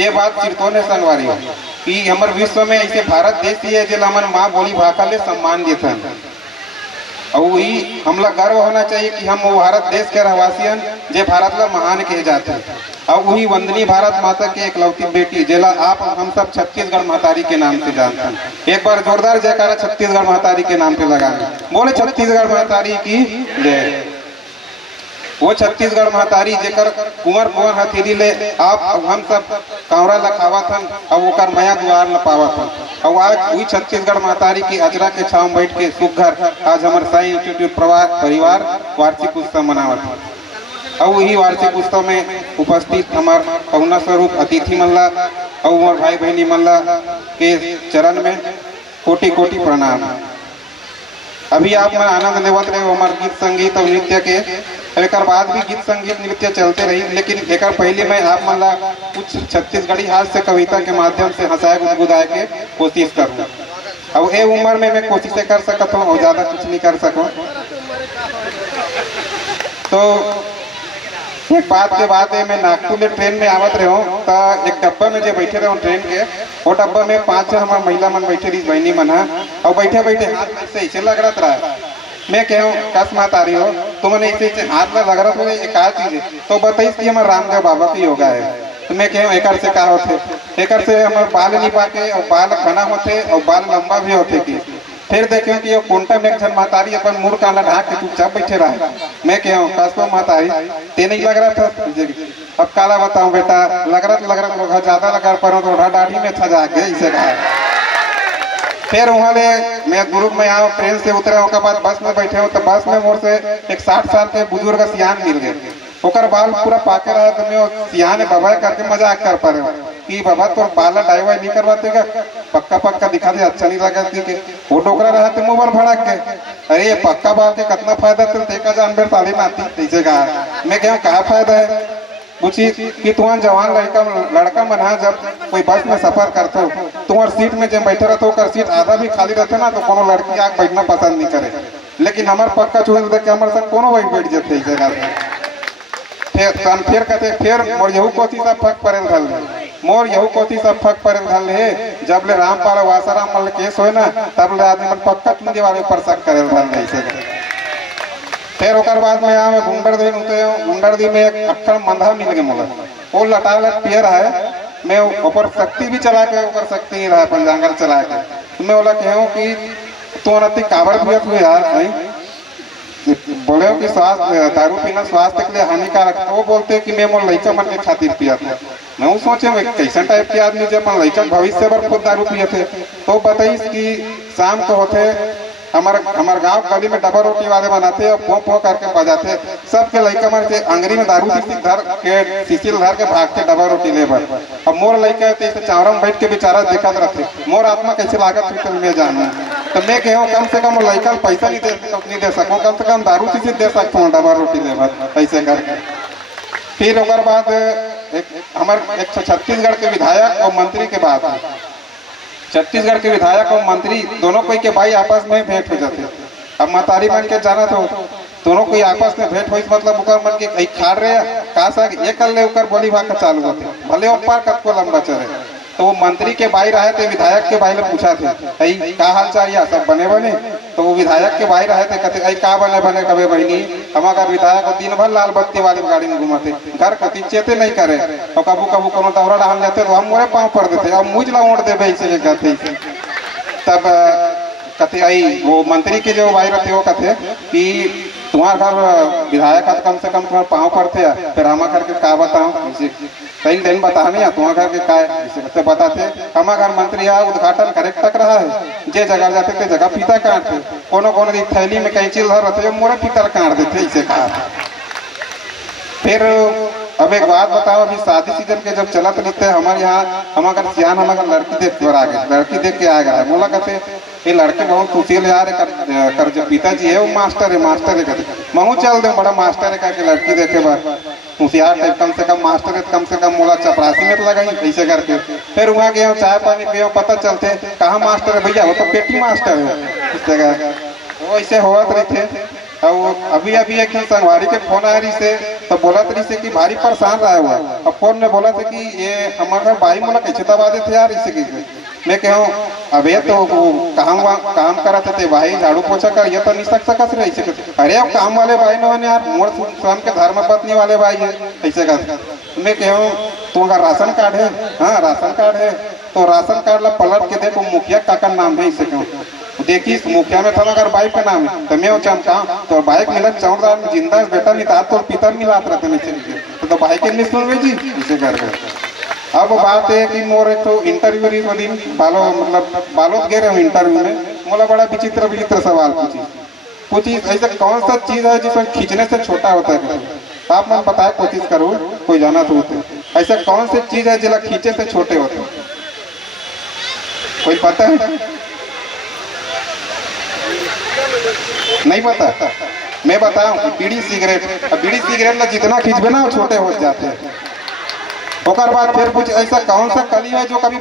ये बात चिरतो ने संगवारी हो कि हमारे विश्व में ऐसे भारत देश ही है जो हमन माँ बोली भाषा ले सम्मान देथन और वही हमला गर्व होना चाहिए कि हम वो भारत देश के रहवासियन जे भारत ला महान कहे जाते हैं और वही वंदनी भारत माता के एकलौती बेटी जेला आप हम सब छत्तीसगढ़ महतारी के नाम से जानते हैं। एक बार जोरदार जयकारा छत्तीसगढ़ महतारी के नाम पे लगाएंगे, बोले छत्तीसगढ़ महतारी की जय। वो छत्तीसगढ़ महतारी जेकर कुंवर कुंवर हथेली ले आप हम सब कांवरा लखावत हन और वो कर मया द्वार न पावत हन और आज वही छत्तीसगढ़ महतारी की अजरा के छाव में बैठ के सुख घर आज हमारे साई इंस्टीट्यूट परिवार वार्षिक उत्सव मनावत है और वही वार्षिक उत्सव में उपस्थित हमार पहुना स्वरूप अतिथि मल्ला और हमार भाई बहनी मल्ला के चरण में कोटि कोटि प्रणाम। अभी आप मैं आनंद लेवत रहे हमारे गीत संगीत और नृत्य के एक बाद भी गीत संगीत नृत्य चलते रही, लेकिन एक पहले मैं आप मल्ला कुछ छत्तीसगढ़ी हास्य कविता के माध्यम से हंसाए गुदगुदाए के कोशिश करूँ। अब ये उम्र में मैं कोशिश कर सकता हूँ और ज़्यादा कुछ नहीं कर सकूँ। तो एक बात के बाद मैं नागपुर ट्रेन में आवत रहे हूँ तो एक डब्बा में जो बैठे रहे ट्रेन के वो डब्बा में 5 हमारे महिला मन बैठे रही बहनी मन है और बैठे बैठे हाथ से ऐसे लग रहा है। मैं कहूँ कस मात आ रही हो तुमने ऐसे हाथ में लग रहा था एक चीज है तो बताइए कि हमारे रामदेव बाबा की योगा है। तो मैं कहूँ एक से क्या होते एक से हमारे बाल नहीं पाके और बाल घना होते और बाल लंबा भी होते कि फिर देखे कि वो कोंटा में एक महतारी अपन मुड़ काला ढाक के चुपचाप बैठे रहा। मैं कहूँ कसो महतारी ते नहीं लग रहा था। अब काला बताऊँ बेटा लग रहा ज्यादा लगा पर तो दाढ़ी में था जाके इसे कहा। फिर वहाँ ले मैं ग्रुप में आया ट्रेन से उतरे उसके बाद बस में बैठे हो तो बस में मोर से एक 60 साल के बुजुर्ग सियान मिल गए ओकर बाल पूरा पाके रहा तो मैं सियान बाबा करके मजाक कर पा रहे हो कि बाबा तो बाल डाईवाई नहीं करवाते का पक्का पक्का दिखा दे अच्छा नहीं लगा कि वो डोकरा रहा तो मोबाइल भड़क के अरे ये पक्का बाल के कितना फायदा तुम देखा जानवर ताली नाती ऐसे कहा। मैं कहूँ कहा फायदा है पूछी कि तुम्हारा जवान लड़का मन है जब कोई बस में सफर करते हो तुम्हारे सीट में जब बैठे रहते हो सीट आधा भी खाली रहते ना तो कोनो लड़की आग बैठना पसंद नहीं करे, लेकिन हमारे पक्का चुन देख के हमारे संग कोनो बैठ जाते इस जगह फिर कहते फिर मोर यहू कोथी सब फक पड़े धल मोर यहू कोथी सब फक पड़े धल है जब ले रामपाल वासाराम मल केस हो ना तब ले आदमी मन पक्का तुंजे वाले पर शक करे धल ऐसे। फिर ओकर बाद में यहाँ गुंडर दी उते गुंडर दी में एक अक्खर मंधा मिल गए मोला वो लटा लट पियर है मैं ऊपर शक्ति भी चला के ऊपर शक्ति नहीं रहा अपन जंगल चला के तो मैं बोला कहूँ कि तू अति काबर पियत हुए यार नहीं बोले कि स्वास्थ्य दारू पीना स्वास्थ्य के लिए हानिकारक तो वो बोलते हैं कि मैं मोर लड़का मन के खातिर पियत है। मैं सोचे कैसा टाइप के आदमी जब अपन लड़का भविष्य भर खुद दारू पिए थे तो बताइए कि शाम को होते हमारे गांव गली में डबल रोटी वाले बनाते और पो पो करके बजाते सबके लड़का मन के अंगरी में दारू धर के सीसील धर के भागते डबल रोटी ले बर। अब मोर लड़का है तो चावरा में बैठ के बेचारा देखा रहते मोर आत्मा कैसे लागत हुई तो मैं जानू तो मैं कहूँ कम से कम लड़का पैसा नहीं दे सकूँ कम से कम दारू सीसी दे सकता हूँ डबल रोटी ले बर ऐसे करके। फिर ओकर बाद हमारे एक छत्तीसगढ़ के विधायक और मंत्री के बाद छत्तीसगढ़ के विधायक और मंत्री दोनों कोई के भाई आपस में भेंट हो जाते। अब महतारी मन के जाना तो दोनों कोई आपस में भेंट हुई मतलब उकर मन के खाड़ रहे का सक ये कर ले उकर बोली भाषा चालू होते भले ऊपर कब लंबा चले तो वो मंत्री के भाई रहे थे विधायक के भाई ने पूछा थे का हाल चाहिए सब बने बने तो वो विधायक के भाई रहे थे कहते का बने बने कभी बहनी हमारा विधायक दिन भर लाल बत्ती वाली गाड़ी में घुमाते घर कति चेते नहीं करे और कबू कबू कोनो दौरा डाल जाते तो हम मोरे पाँव पड़ देते अब मुझ ला ओढ़ दे ऐसे कहते तब कहते आई वो मंत्री के जो भाई रहते वो कहते कि तुम्हारा घर विधायक कम से कम तुम्हारे पाँव पड़ते हैं फिर हम करके का बताऊँ कई दिन बता नहीं तुम्हारा घर के का बताते हमारा घर मंत्री यहाँ उद्घाटन करे तक रहा है जे जगह जाते थे जगह फीता काटते कोनो कोनो थैली में कैंची धर रहते मोरे फीता काट देते इसे कहा। फिर अब एक बात बताओ अभी शादी सीजन के जब चलत रहते हमारे यहाँ हमारा सियान हमारा लड़की देख कर आ गए लड़की देख के आ गया मोला कहते ये लड़के बहुत खुशी ले आ रहे कर जो पिताजी है वो मास्टर है कहते महू चल दे बड़ा मास्टर है करके लड़की देखे बार होशियार टाइप कम से कम मास्टर है कम से कम मोला चपरासी में लगाई ऐसे करके। फिर वहाँ गए चाय पानी पिए पता चलते कहाँ मास्टर है भैया वो तो पेटी मास्टर है इस जगह वो ऐसे होत रहे थे। और अभी एक संगवारी के फोन आ रही से तो बोला तरी से कि भारी परेशान रहा हुआ। अब फोन में बोला था कि ये हमारा भाई मोला कैसे दबा देते यार इसे कैसे। मैं कहूँ अबे तो वो काम करा थे भाई झाड़ू पोछा कर, ये तो नहीं सकस रहे ऐसे कैसे। अरे अब काम वाले भाई न यार, मोर स्वयं के धर्म पत्नी वाले भाई है ऐसे कर। मैं कहूँ तुम्हारा राशन कार्ड है? हाँ राशन कार्ड है। तो राशन कार्ड ला पलट के देखो मुखिया काका नाम है इसे कहूँ। देखी मुखिया में था अगर बाइक का नाम है तो मैं चमका तो बाइक मिला चौड़दार में जिंदा बेटा नहीं था तो पितर मिलात रहते नीचे तो बाइक नहीं सुन जी इसे कर। अब बात है कि मोर एक तो इंटरव्यू दिन बालोद गए रहे इंटरव्यू में, मोला बड़ा विचित्र सवाल पूछी ऐसा कौन सा चीज है जिसमें खींचने से छोटा होता है। आप मन बताए कोशिश करो कोई जाना तो ऐसा कौन सी चीज है जिला खींचे से छोटे होते, कोई पता है? नहीं पता? मैं बताऊं बीड़ी सिगरेट। बीड़ी सिगरेट ला जितना खींचबे ना वो छोटे हो जाते हैं। ओकर बाद फिर कुछ ऐसा कौन सा कली है जो कभी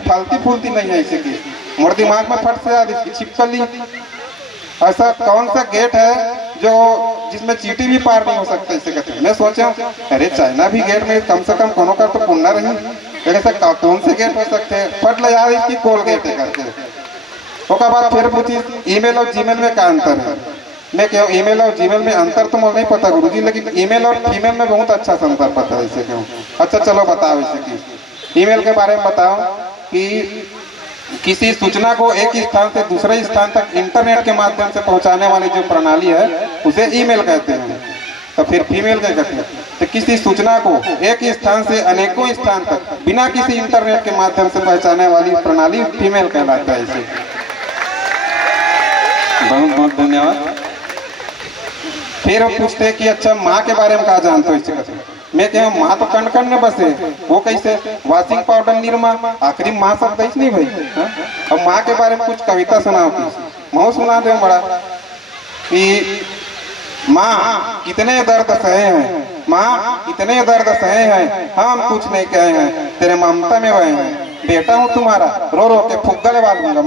फलती फूलती नहीं है ऐसे की, मोर दिमाग में फट से याद इसकी छिपकली। ऐसा कौन सा गेट है जो जिसमें चींटी भी पार नहीं हो सकता ऐसे कहते। मैं सोचा अरे चाइना भी गेट में कम से कम कोनो का तो पुण्य रही, ऐसा कौन से गेट हो सकते हैं। फट ल यार इसकी कोल गेट है करके। ओकर बाद फिर पूछी ईमेल और जीमेल में क्या अंतर है। मैं कहूँ ईमेल और जीमेल में अंतर तो मुझे नहीं पता गुरुजी, लेकिन ईमेल और फीमेल में बहुत अच्छा से अंतर पता है इसे क्यों। अच्छा चलो बताओ इसे की ईमेल के बारे में बताओ कि किसी सूचना को एक स्थान से दूसरे स्थान तक इंटरनेट के माध्यम से पहुंचाने वाली जो प्रणाली है उसे ईमेल कहते हैं। तो फिर फीमेल क्या कहते हैं? तो किसी सूचना को एक स्थान से अनेकों स्थान तक बिना किसी इंटरनेट के माध्यम से पहुंचाने वाली प्रणाली फीमेल कहलाता है इसे। बहुत बहुत धन्यवाद। फिर हम पूछते हैं कि अच्छा माँ के बारे में क्या जानते हो इसे कहते। मैं कहूँ माँ तो कण कण में बसे, वो कैसे? वाशिंग पाउडर निरमा आखिरी माँ सब कैस नहीं भाई। अब माँ के बारे में कुछ कविता सुनाओ कुछ मैं सुना दे बड़ा कि माँ कितने दर्द सहे हैं, माँ कितने दर्द सहे हैं, हम कुछ नहीं कहे हैं तेरे ममता में बहे हैं। बेटा हूँ तुम्हारा रो रो के फुग्गा लगा लूंगा।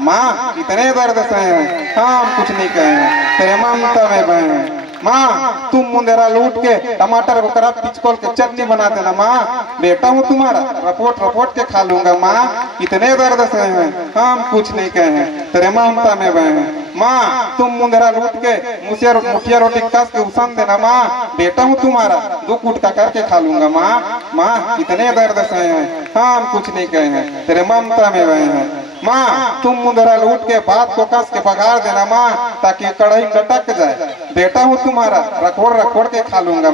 माँ कितने दर्द सहे हैं, हम कुछ नहीं कहे हैं तेरे ममता में बहे हैं। माँ तुम मुंदेरा लूट के टमाटर को करा पिचकोल के चटनी बना देना। माँ बेटा हूँ तुम्हारा रपोट के खा लूंगा। माँ कितने दर्द सहे हैं, हम कुछ नहीं कहे हैं तेरे ममता में बहे हैं। माँ तुम मुंदेरा लूट के मुठिया रोटी कस के उसन देना। माँ बेटा हूँ तुम्हारा दो कुटका करके खा लूंगा। माँ कितने दर्द सहे हैं, हम कुछ नहीं कहे हैं तेरे ममता में बहे हैं। माँ तुम मुंदरा लूट के बात को कस के बगाड़ देना। माँ ताकि कढ़ाई लटक जाए। बेटा हूँ तुम्हारा रखोड़ के खा लूंगा।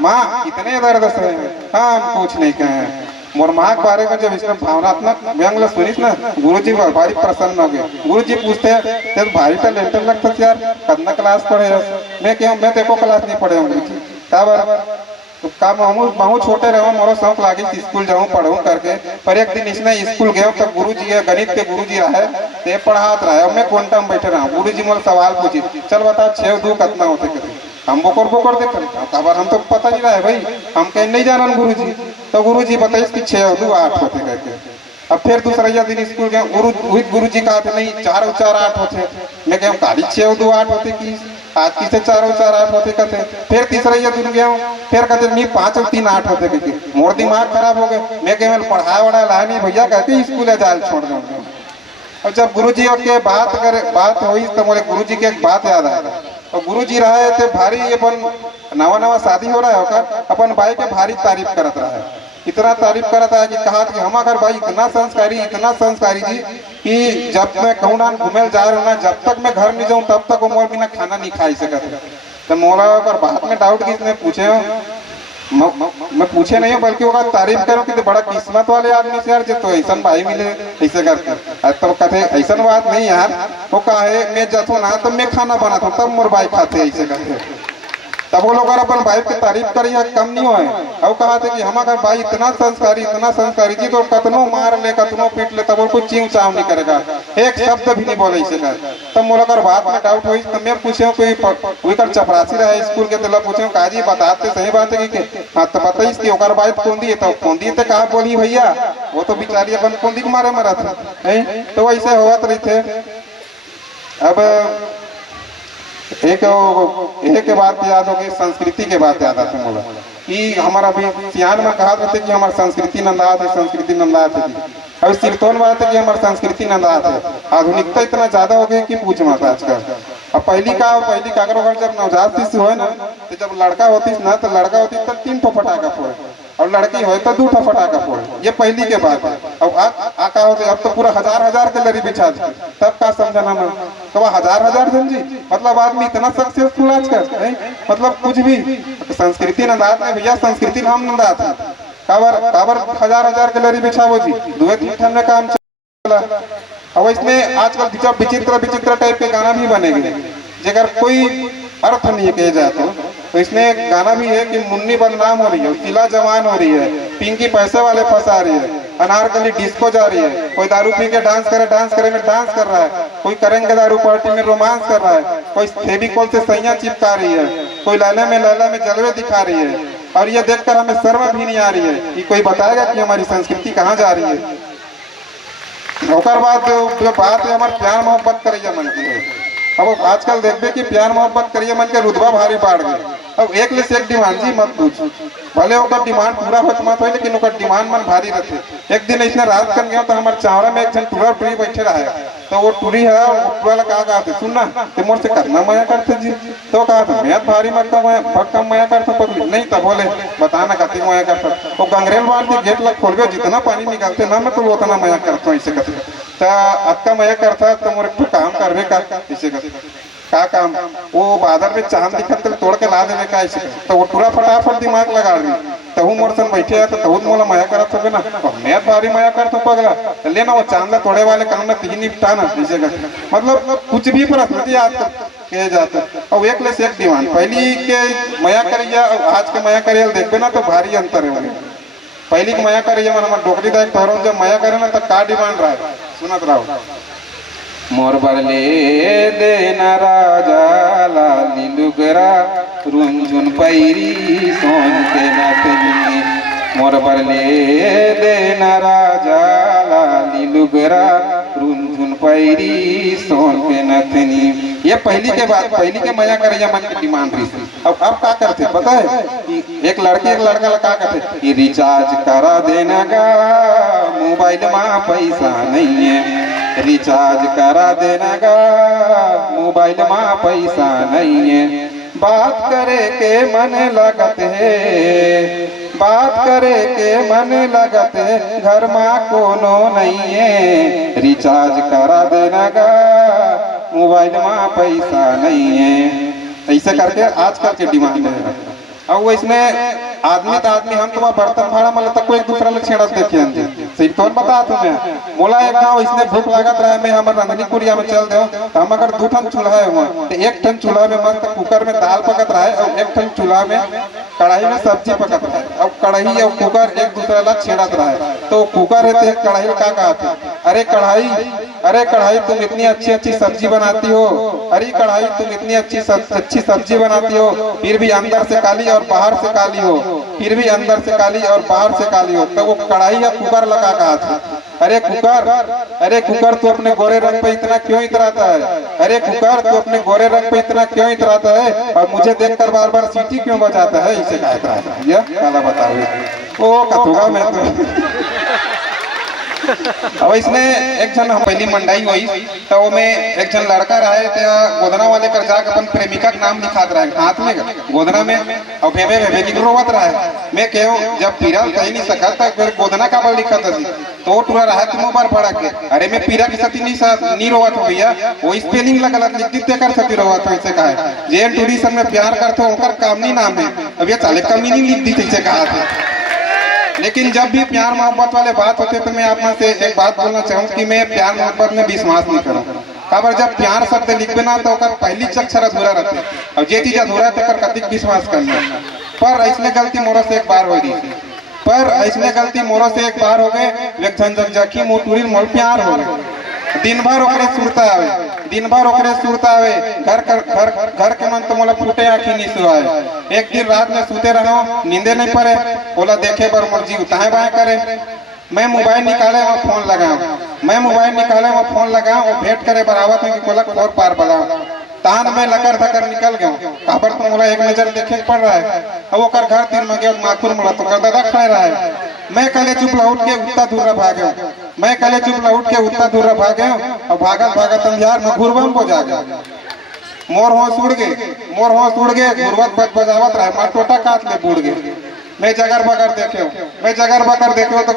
माँ कितने दर्द सहे हैं, हम कुछ नहीं कहे हैं। मोर माँ के बारे में जब इसमें भावनात्मक व्यंग सुनिस ना गुरुजी भारी प्रसन्न हो गए। गुरुजी पूछते हैं भारी टैलेंटेड लगता यार, कितना क्लास पढ़े? मैं कहूँ मैं देखो क्लास नहीं पढ़े गुरुजी तो का बहुत छोटे रहो मोरो शौक लागे स्कूल जाऊँ पढ़ूँ करके। पर एक दिन इसने स्कूल गए तो गुरुजी गणित के गुरुजी रहे ते पढ़ात रहे। मैं कोंटा में बैठे रहा, गुरुजी मोर सवाल पूछी चल बताओ 6 2 कितना होते। हम बोकर देख खबर हम तो पता नहीं रहा है भाई, हम कहीं नहीं जाना गुरुजी। तो गुरुजी बताइए कि 6 2 8 होते करके। अब फिर दूसरा दिन स्कूल गए गुरुजी का नहीं 4 और 4 8 होते। मैं कहूँ काली 6 और 2 8 होते कि आज की से 4 और 4 8 होते कहते। फिर तीसरा दिन गया फिर कहते नहीं 5 और 3 8 होते कहते। मोर दिमाग खराब हो गए। मैं कह पढ़ाया वढ़ाया ला नहीं भैया कहते स्कूल जाल छोड़ दो। और जब गुरुजी के बात हुई तो मोरे गुरुजी के एक बात याद आया। और गुरुजी रहे थे भारी अपन नवा शादी हो रहा है होकर अपन भाई के भारी तारीफ करत रहा है। इतना तारीफ करता है कि कहा कि हम अगर भाई इतना संस्कारी जी कि जब मैं कहूँ ना घूमे जा रहा हूँ ना जब तक मैं घर नहीं जाऊँ तब तक मोर बिना खाना नहीं खाई सकते। तो मोरा अगर बात में डाउट किसने पूछे मैं पूछे नहीं बल्कि वो तारीफ करूँ कि बड़ा किस्मत वाले आदमी से यार जो तो ऐसा भाई मिले ऐसे करके। तो कहते ऐसा बात नहीं यार, वो कहे मैं जाता ना तो मैं खाना बनाता हूँ तब मोर भाई खाते ऐसे करके। तब वो लोग अपन भाई की तारीफ करी कम नहीं हुए। अब कहा था कि हम अगर भाई इतना संस्कारी जी तो कतनो मार ले कतनो पीट ले तब वो कुछ चीव चाव नहीं करेगा, एक शब्द भी नहीं बोले इसे। तब मोला कर बात में डाउट हुई तो मैं पूछे कोई कर चपरासी रहे स्कूल के तो पूछे काजी बताते सही बात है कि हाँ तो बताइए कि ओकर बात कौन दी तो कहा बोली भैया वो तो बेचारी अपन कौन दी मारे मरा था। तो वैसे हुआ तो रही थे। अब एक बात याद होगी, संस्कृति के बात याद आती मोला कि हमारा अभी सियान में कहा थे कि हमारी संस्कृति नंदात है, संस्कृति नंदात है। अभी सिरतौन बात है कि हमारी संस्कृति नंदात है। आधुनिकता इतना ज्यादा हो गई कि पूछ मत आजकल। अब पहली का अगर जब नवजात शिशु हो ना, तो जब लड़का होती ना तो लड़का होती तब 3 ठो फटाखा फोड़े और लड़की हो तो 2 ठो फटाखा फोड़े। ये पहली के बात है। अब आका होते अब तो पूरा हजार के लड़ी बिछा दी, तब का समझना मैं तो हजार जन जी, मतलब आदमी इतना सक्सेसफुल आजकल, मतलब कुछ भी संस्कृति नंदात है भैया, संस्कृति हम नंदात है। काबर हजार के लड़ी बिछावो जी, 2-3 ठन में काम चला। अब इसमें आजकल विचित्र टाइप के गाना भी बनेंगे जेकर कोई अर्थ नहीं कहे जाए तो इसमें गाना भी है कि मुन्नी बदनाम हो रही है, किला जवान हो रही है, पिंकी पैसे वाले फंसा रही है, अनारकली डिस्को जा रही है, कोई दारू पी के डांस करे में डांस कर रहा है, कोई करेंगे दारू पार्टी में रोमांस कर रहा है, कोई फेविकोल से सैया चिपका रही है, कोई लैला में जलवे दिखा रही है। और ये देखकर हमें शर्म भी नहीं आ रही है कि कोई बताएगा कि हमारी संस्कृति कहाँ जा रही है। ओकर बाद जो बात है हमारे प्यार मोहब्बत करिए मन की है। अब आजकल देखबे कि प्यार मोहब्बत करिए मन के रुतबा भारी बढ़ गई। अब एक ले से एक डिमांड जी मत पूछ, भले ओकर डिमांड पूरा होत मत हो, लेकिन ओकर डिमांड मन भारी रहते। एक दिन ऐसा रात कर गया तो हमारे चावड़ा में एक जन टूरी बैठे रहा है, तो वो टूरी है वाला कहा थे सुनना तो मोर से करना मया करते जी, तो कहा था मैं भारी मत कम मया करता पकड़ी नहीं, तब बोले बताना कति मया करता। वो गंगरेल बाल के गेट लग खोल गया, जितना पानी निकालते ना मैं तो उतना मया करता हूँ ऐसे करते। अक्का मया करता तो मोर एक काम करवे का ऐसे का काम, वो बादल में चांद दिखत तोड़ के ला देवे का ऐसे, तो वो पूरा फटाफट दिमाग लगा दी तहु मोर सन बैठे है तो तहु मोला मया करत होगे ना, मैं भारी मया करता हूँ पगला लेना वो चांद तोड़े वाले काम में 3 निपटाना ऐसे का, मतलब कुछ भी परिस्थिति आज कहे जाता। और एक ले से एक डिमांड पहली के मया करिया आज के मया करिया देखबे ना तो भारी अंतर है। पहली के मया करिए मन हमारे डोकरी दाई तोहरों जब मया करे ना तो का डिमांड रहा है सुनत रहो। मोर बरले देना राजा लाली लुगरा रुंझुन पैरी सोन के नथनी, मोर बरले देना राजा लाली लुगरा रुंझुन पैरी सोन के नथनी। ये पहली के बाद पहली के मजा करिए मन की डिमांड रही। अब क्या करते पता है कि एक लड़की एक लड़का क्या करते, रिचार्ज करा देना गा मोबाइल में पैसा नहीं है, रिचार्ज करा देना गा मोबाइल में पैसा नहीं है, बात करे के मन लगत है, बात करे के मन लगत है, घर में कोनो नहीं है, रिचार्ज करा देना गा मोबाइल में पैसा नहीं है। ऐसे करके आजकल के डिमांड है। अब वो इसमें आदमी हम तुम्हारा बर्तन भाड़ा मतलब तक को एक दूसरा लोग छेड़त देखे सही तो बता तुम्हें मोला एक गाँव इसने भूख लागत रहा मैं हमारे रंधनीपुरिया में चल दो तो हम अगर 2 ठन चूल्हा है हुआ तो 1 ठन चूल्हा में मस्त कुकर में दाल पकत रहा है और 1 ठन चूल्हा में कढ़ाई में सब्जी पकत रहा है। अब कढ़ाई और कुकर एक दूसरा ला छेड़त रहा है, तो कुकर है तो एक कढ़ाई का कहते अरे कढ़ाई तुम इतनी अच्छी सब्जी बनाती हो, अरे कढ़ाई तुम इतनी अच्छी सब्जी बनाती हो फिर भी अंदर से काली और बाहर से काली हो, फिर भी अंदर से काली और बाहर से काली हो। तो वो कढ़ाई या कुकर लगा कहा था अरे कुकर तू अपने गोरे रंग पे इतना क्यों इतराता है, अरे कुकर तू अपने गोरे रंग पे इतना क्यों इतराता है और मुझे देखकर बार बार सीटी क्यों बजाता है, इसे कहता है ये काला बताओ ओ कथुगा मैं तो। अब इसमें एक जन पहली मंडाई हुई तो वो में एक जन लड़का रहे तो गोदना वाले कर जाकर अपन प्रेमिका का नाम लिखात रहा है हाथ में गोदना में और भेबे की रोवत रहा है। मैं कहूँ जब पीरा कह नहीं सका था फिर गोदना का बल लिखा था तो टूरा रहा तुम बार पड़ा के अरे मैं पीरा की सती नहीं रोवत हो भैया वो स्पेलिंग गलत लिख दी कर सती रोवत हो ऐसे कहा जे टूरी सब में प्यार करते हो उनका कामनी नाम है अब ये चाले कमी नहीं लिख दी ऐसे कहा था। लेकिन जब भी प्यार मोहब्बत वाले बात होते तो मैं आप में से एक बात बोलना चाहूँ कि मैं प्यार मोहब्बत में विश्वास नहीं करूँ। खबर जब प्यार शब्द लिखबे ना तो पहली अक्षर अधूरा रहते और जे चीज अधूरा है तो कतिक विश्वास करना। पर ऐसने गलती मोरा से एक बार हो रही पर ऐसने गलती मोरा से एक बार हो गए जखी मोटूरी मोल प्यार हो गए दिन भर ओकरे सुरता आवे घर के मन तो मोला फूटे आखी नहीं सुहाए। एक दिन रात में सूते रहो नींदे नहीं पड़े बोला देखे बर मोर जी उताहे बाएं करे मैं मोबाइल निकाले वहाँ फोन लगाऊं वो भेंट करे बराबर में कि कोला और पार बलाऊं तान में लकर धकर निकल गयो काबर तो मोला एक नजर देखे के पड़ रहा है। अब ओकर घर तीर में गयो माखुर मोला तो दादा खाए रहा है। मैं कले चुप लौट के उत्ता दूर भाग गयो। मैं कले चुप लौट के उत्ता दूर भाग गयो और भागत भागत अंधियार में घुरबम हो जा गया। मोर होश उड़ गए घुरवत बजावत रहे मार टोटा काट ले बूढ़ गए। मैं जगर बकर देखे तो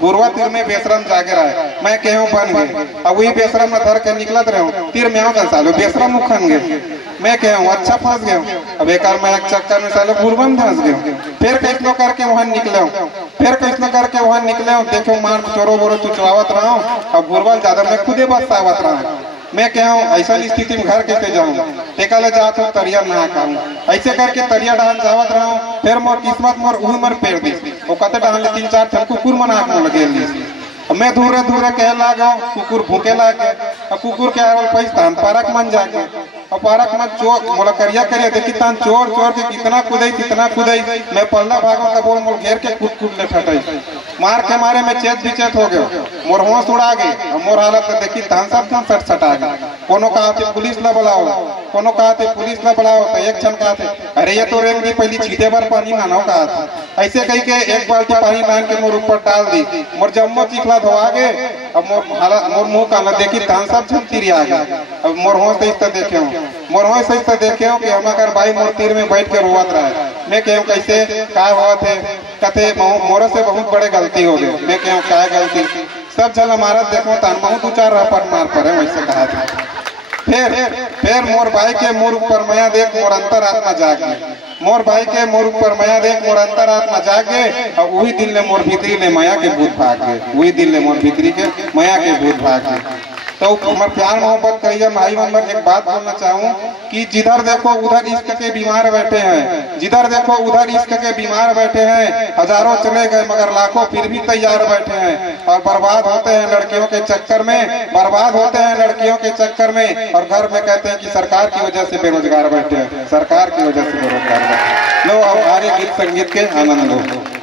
गुरुआ तीर में बेसरम जागे रहा है। मैं कहूँ बन गए अब वही बेसरम में धर के निकलत रहे तीर में आओ सालो बेसरम मुखन गए। मैं कहूँ अच्छा फंस गए। अब एक मैं एक चक्कर में सालो गुरबन फंस गए। फिर कैसनो करके वहां निकले देखे मार चोरो बोरो चुचवावत रहा हूँ। अब गुरबल ज्यादा मैं खुदे बसावत रहा हूँ। मैं कहूँ ऐसा स्थिति में घर कैसे जाऊँ टेका ले जात हूँ तरिया नहा खाऊँ। ऐसे करके तरिया डाल जावत रहा हूँ। फिर मोर किस्मत मोर उही मर पेड़ दी वो कते डाल 3-4 ठन कुकुर मन आँख में लगे ली। मैं धूरे कह लागा कुकुर भूखे लागे कुकुर के आवल पैसा पारक मन जाके और पारक में चोर मोला करिया देखी तान चोर के कितना कूदई मैं पल्ला भागो तब बोल मोर घेर के कूद ले फटाई मार के मारे मैं चेत बिचेत हो गयो। मोर होश उड़ा गए मोर हालत देखी तान सब सटा गए। कोनो कहते पुलिस ला बुलाओ तो एक क्षण कहते अरे ये तो रेंग दी पहली छीटे बार पानी मानो कहा ऐसे कही के एक बाल्टी पानी मांग के मोर ऊपर डाल दी। मोर जम्मो चिखला धोआ गए। अब मोर मुंह काला देखी तान सब छमतीरी आ गए। अब मोर होश देखे कि हम अगर भाई मोर तीर में बैठ के रोवत रहा। मैं कहूँ कैसे का हुआ थे कथे मोर से बहुत बड़े गलती हो गए। मैं कहूँ क्या गलती सब झल हमारा देखो तान बहुत 2-4 रपट मार पड़े वैसे कहा था। फिर मोर भाई के मोर ऊपर मया देख मोर अंतर आत्मा जाग गए। मोर भाई के मोर ऊपर मया देख मोर अंतर आत्मा जाग गए और वही दिन ले मोर भीतरी ले माया के भूत भाग गए। तो हमार प्यार मोहब्बत करिए भाई बहन एक बात बोलना चाहूँ कि जिधर देखो उधर इश्क के बीमार बैठे हैं। हजारों चले गए मगर लाखों फिर भी तैयार बैठे हैं और बर्बाद होते हैं लड़कियों के चक्कर में और घर में कहते हैं कि सरकार की वजह से बेरोजगार बैठे हैं। लो अब आगे गीत संगीत के आनंद लो।